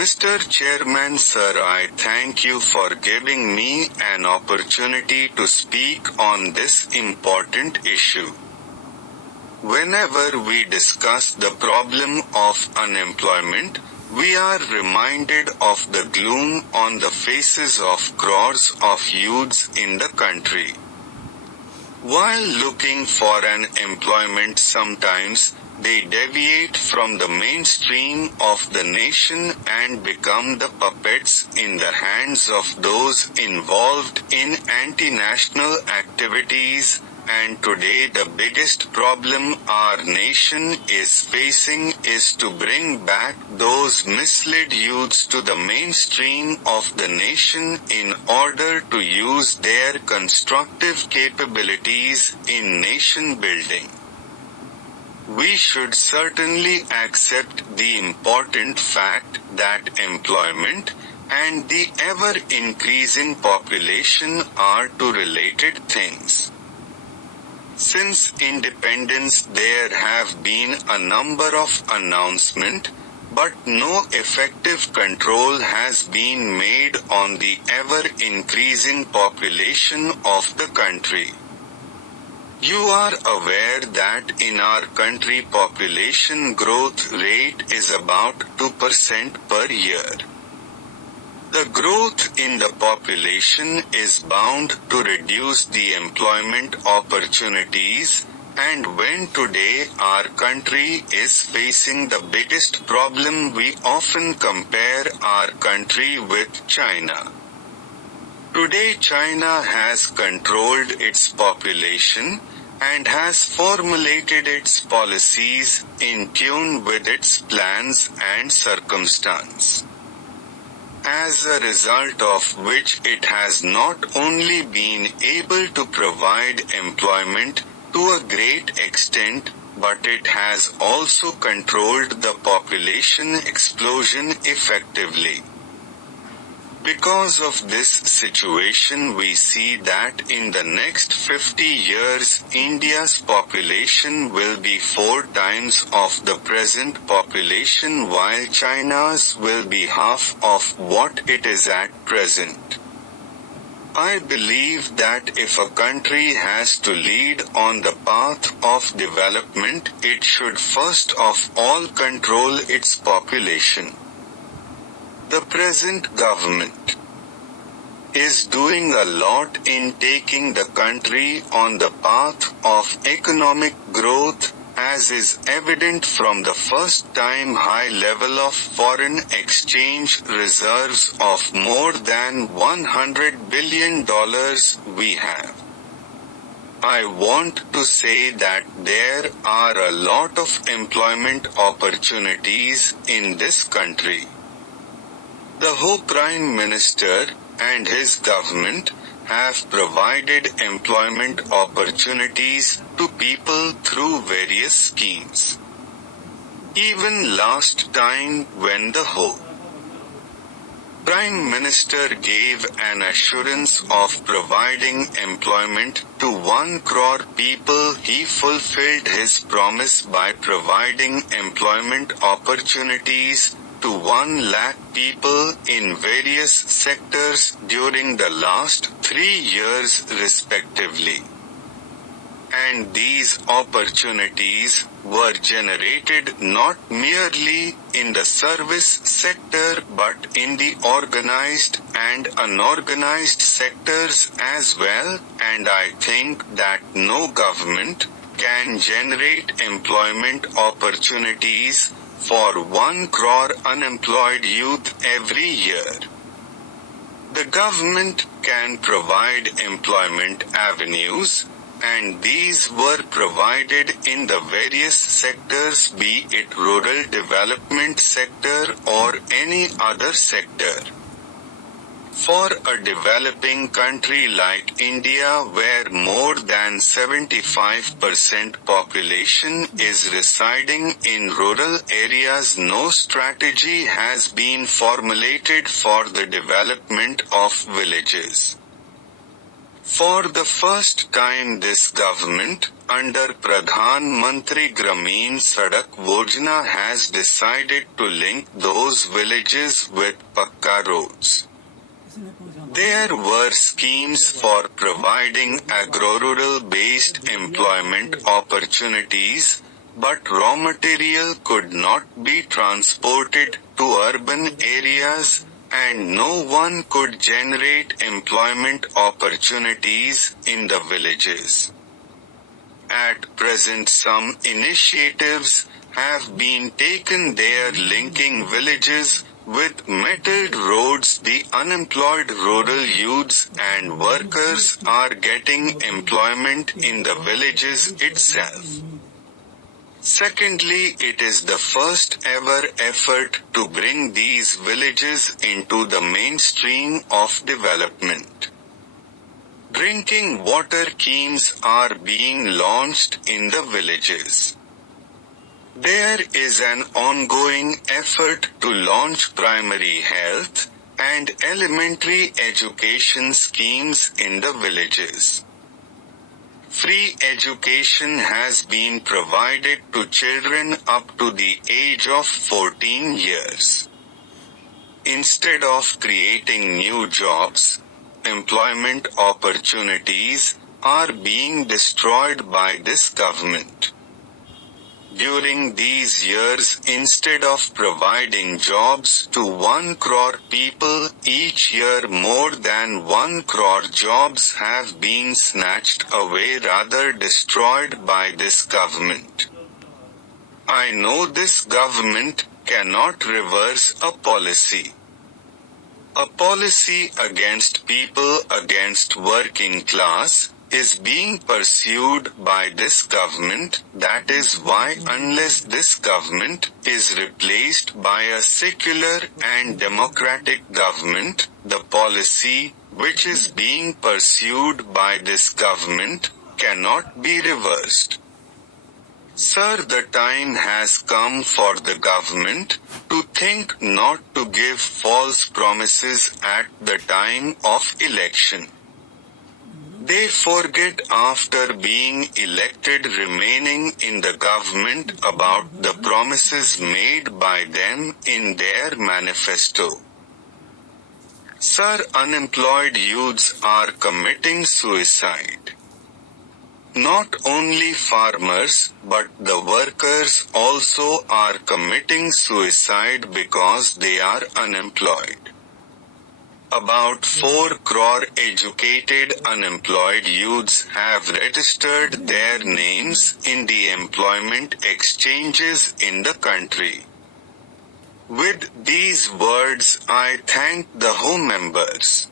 Mr. Chairman, sir, I thank you for giving me an opportunity to speak on this important issue. Whenever we discuss the problem of unemployment, we are reminded of the gloom on the faces of crores of youths in the country. While looking for an employment, sometimes they deviate from the mainstream of the nation and become the puppets in the hands of those involved in anti-national activities. And today the biggest problem our nation is facing is to bring back those misled youths to the mainstream of the nation in order to use their constructive capabilities in nation building. We should certainly accept the important fact that employment and the ever-increasing population are two related things. Since independence there have been a number of announcements, but no effective control has been made on the ever-increasing population of the country. You are aware that in our country population growth rate is about 2% per year. The growth in the population is bound to reduce the employment opportunities, and when today our country is facing the biggest problem, we often compare our country with China. Today China has controlled its population and has formulated its policies in tune with its plans and circumstance. As a result of which it has not only been able to provide employment to a great extent, but it has also controlled the population explosion effectively. Because of this situation, we see that in the next 50 years, India's population will be 4 times of the present population, while China's will be half of what it is at present. I believe that if a country has to lead on the path of development, it should first of all control its population. The present government is doing a lot in taking the country on the path of economic growth, as is evident from the first-time high level of foreign exchange reserves of more than $100 billion we have. I want to say that there are a lot of employment opportunities in this country. The Honorable Prime Minister and his government have provided employment opportunities to people through various schemes. Even last time when the Honorable Prime Minister gave an assurance of providing employment to 1 crore people, he fulfilled his promise by providing employment opportunities to 1 lakh people in various sectors during the last 3 years respectively. And these opportunities were generated not merely in the service sector but in the organized and unorganized sectors as well, and I think that no government can generate employment opportunities for 1 crore unemployed youth every year. The government can provide employment avenues, and these were provided in the various sectors, be it rural development sector or any other sector. For a developing country like India, where more than 75% population is residing in rural areas, no strategy has been formulated for the development of villages. For the first time this government, under Pradhan Mantri Gramin Sadak Yojana, has decided to link those villages with Pakka roads. There were schemes for providing agro-rural based employment opportunities, but raw material could not be transported to urban areas, and no one could generate employment opportunities in the villages. At present some initiatives have been taken there linking villages with metalled roads. The unemployed rural youths and workers are getting employment in the villages itself. Secondly, it is the first ever effort to bring these villages into the mainstream of development. Drinking water schemes are being launched in the villages. There is an ongoing effort to launch primary health and elementary education schemes in the villages. Free education has been provided to children up to the age of 14 years. Instead of creating new jobs, employment opportunities are being destroyed by this government. During these years, instead of providing jobs to 1 crore people each year, more than 1 crore jobs have been snatched away, rather destroyed by this government. I know this government cannot reverse a policy. A policy against people, against working class, is being pursued by this government. That is why unless this government is replaced by a secular and democratic government, the policy which is being pursued by this government cannot be reversed. Sir, the time has come for the government to think, not to give false promises at the time of election. They forget after being elected, remaining in the government, about the promises made by them in their manifesto. Sir, unemployed youths are committing suicide. Not only farmers, but the workers also are committing suicide because they are unemployed. About 4 crore educated unemployed youths have registered their names in the employment exchanges in the country. With these words, I thank the home members.